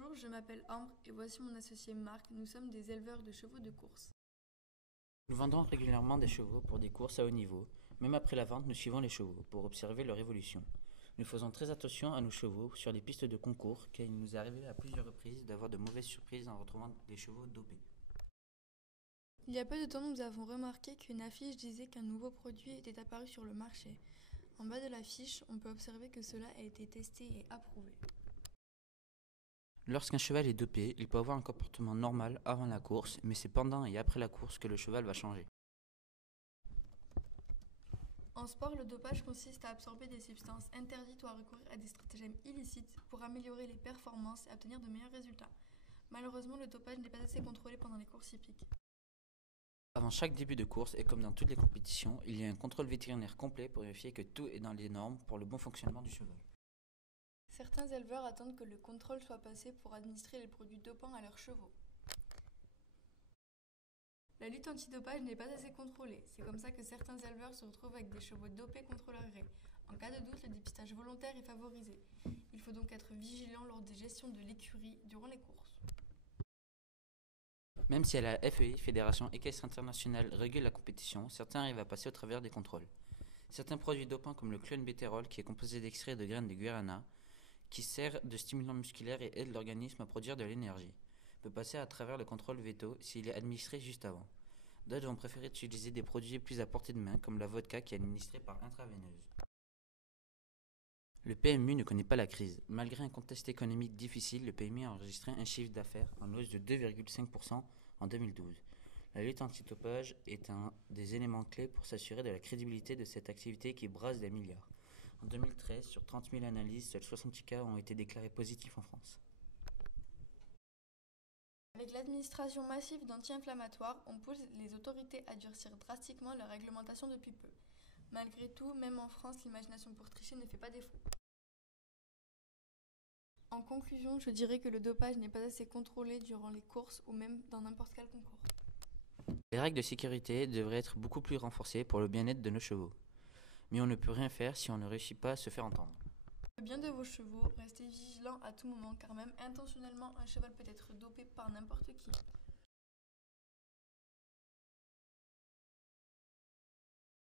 Bonjour, je m'appelle Ambre et voici mon associé Marc. Nous sommes des éleveurs de chevaux de course. Nous vendons régulièrement des chevaux pour des courses à haut niveau. Même après la vente, nous suivons les chevaux pour observer leur évolution. Nous faisons très attention à nos chevaux sur les pistes de concours car il nous est arrivé à plusieurs reprises d'avoir de mauvaises surprises en retrouvant des chevaux dopés. Il y a peu de temps, nous avons remarqué qu'une affiche disait qu'un nouveau produit était apparu sur le marché. En bas de l'affiche, on peut observer que cela a été testé et approuvé. Lorsqu'un cheval est dopé, il peut avoir un comportement normal avant la course, mais c'est pendant et après la course que le cheval va changer. En sport, le dopage consiste à absorber des substances interdites ou à recourir à des stratagèmes illicites pour améliorer les performances et obtenir de meilleurs résultats. Malheureusement, le dopage n'est pas assez contrôlé pendant les courses hippiques. Avant chaque début de course et comme dans toutes les compétitions, il y a un contrôle vétérinaire complet pour vérifier que tout est dans les normes pour le bon fonctionnement du cheval. Certains éleveurs attendent que le contrôle soit passé pour administrer les produits dopants à leurs chevaux. La lutte antidopage n'est pas assez contrôlée. C'est comme ça que certains éleveurs se retrouvent avec des chevaux dopés contre leur gré. En cas de doute, le dépistage volontaire est favorisé. Il faut donc être vigilant lors des gestions de l'écurie durant les courses. Même si la FEI, Fédération équestre internationale, régule la compétition, certains arrivent à passer au travers des contrôles. Certains produits dopants comme le clonbétérol, qui est composé d'extraits de graines de guarana, qui sert de stimulant musculaire et aide l'organisme à produire de l'énergie, peut passer à travers le contrôle veto s'il est administré juste avant. D'autres vont préférer utiliser des produits plus à portée de main, comme la vodka qui est administrée par intraveineuse. Le PMU ne connaît pas la crise. Malgré un contexte économique difficile, le PMU a enregistré un chiffre d'affaires en hausse de 2,5% en 2012. La lutte antidopage est un des éléments clés pour s'assurer de la crédibilité de cette activité qui brasse des milliards. En 2013, sur 30 000 analyses, seuls 68 cas ont été déclarés positifs en France. Avec l'administration massive d'anti-inflammatoires, on pousse les autorités à durcir drastiquement leur réglementation depuis peu. Malgré tout, même en France, l'imagination pour tricher ne fait pas défaut. En conclusion, je dirais que le dopage n'est pas assez contrôlé durant les courses ou même dans n'importe quel concours. Les règles de sécurité devraient être beaucoup plus renforcées pour le bien-être de nos chevaux. Mais on ne peut rien faire si on ne réussit pas à se faire entendre. Pour le bien de vos chevaux, restez vigilants à tout moment car même intentionnellement, un cheval peut être dopé par n'importe qui.